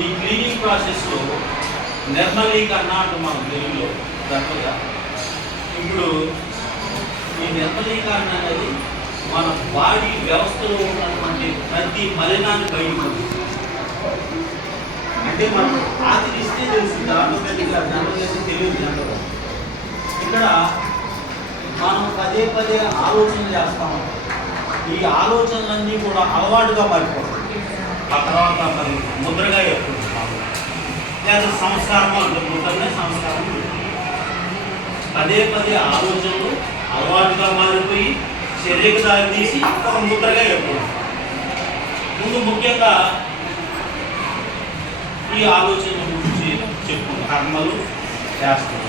ఈ క్లీనింగ్ ప్రాసెస్లో నిర్మలీకరణ అంటే మనం తెలుగులో తప్పగా ఇప్పుడు ఈ నిర్మలీకరణ అనేది మన బాడీ వ్యవస్థలో ఉన్నటువంటి ప్రతి మలినాన్ని బయటకు అంటే మనం ఆచరిస్తే తెలుస్తుంది ఆటోమేటిక్గా జనరల్ తెలియదు జనరల్ ఇక్కడ మనం పదే పదే ఆలోచన చేస్తాము ఈ ఆలోచనలన్నీ కూడా అలవాటుగా మారిపోతాయి ఆ తర్వాత మరి ముద్రగా ఏర్పడుతున్నాము లేదా సంస్కారం అంటే ముద్రనే సంస్కారం పదే పదే ఆలోచనలు అలవాటుగా మారిపోయి చర్యకు దారి తీసి ఒక ముద్రగా ఏర్పడుతుంది ముందు ముఖ్యంగా ఈ ఆలోచన గురించి చెప్పుకుంటాం కర్మలు చేస్తాం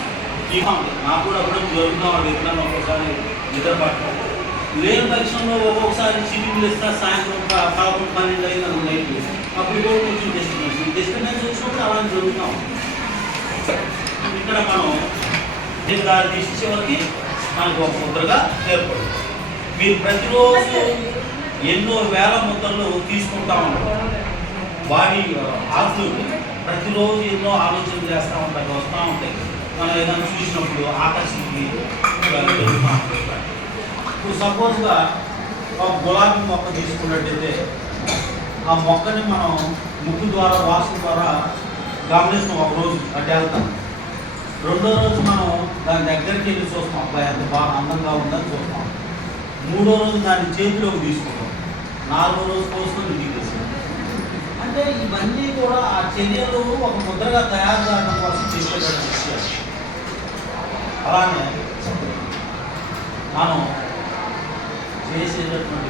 ఈ నాకు కూడా అప్పుడు జరుగుతాం ఎప్పుడన్నా ఒక్కొక్కసారి నిద్ర పట్టడం లేని పక్షంలో ఒక్కొక్కసారి చిటికలు ఇస్తా సాయంత్రం 11-12 అయినా నైట్ అప్పుడు కూడా కొంచెం డిస్టర్బెన్స్ వచ్చినప్పుడు అలా జరుగుతాం ఇక్కడ మనం దారి తీసి చివరికి మనకు ఒక ముద్రగా ఏర్పడుతుంది మీరు ప్రతిరోజు ఎన్నో వేల ముద్రలు తీసుకుంటా ఉంటారు బాడీ ఆకులు ప్రతిరోజు ఎన్నో ఆలోచనలు చేస్తూ ఉంటాయి వస్తూ ఉంటాయి మనం ఏదైనా చూసినప్పుడు ఆకర్షణకి ఇప్పుడు సపోజ్గా ఒక గులాబీ మొక్క తీసుకున్నట్టయితే ఆ మొక్కని మనం ముక్కు ద్వారా వాసన ద్వారా గమనిస్తాం ఒక రోజు అటు వెళ్తాం రెండో రోజు మనం దాని దగ్గరికి వెళ్ళి చూస్తాం అబ్బాయి ఎంత బాగా అందంగా ఉందని చూస్తాం మూడో రోజు దాన్ని చేతిలోకి తీసుకుంటాం నాలుగో రోజు కోసుకొని ఇంటికి తీసుకుంటాం అంటే ఇవన్నీ కూడా ఆ చర్యలు ఒక ముద్రగా తయారు కావడం కోసం చేసేటువంటి విషయాలు అలానే మనం చేసేటటువంటి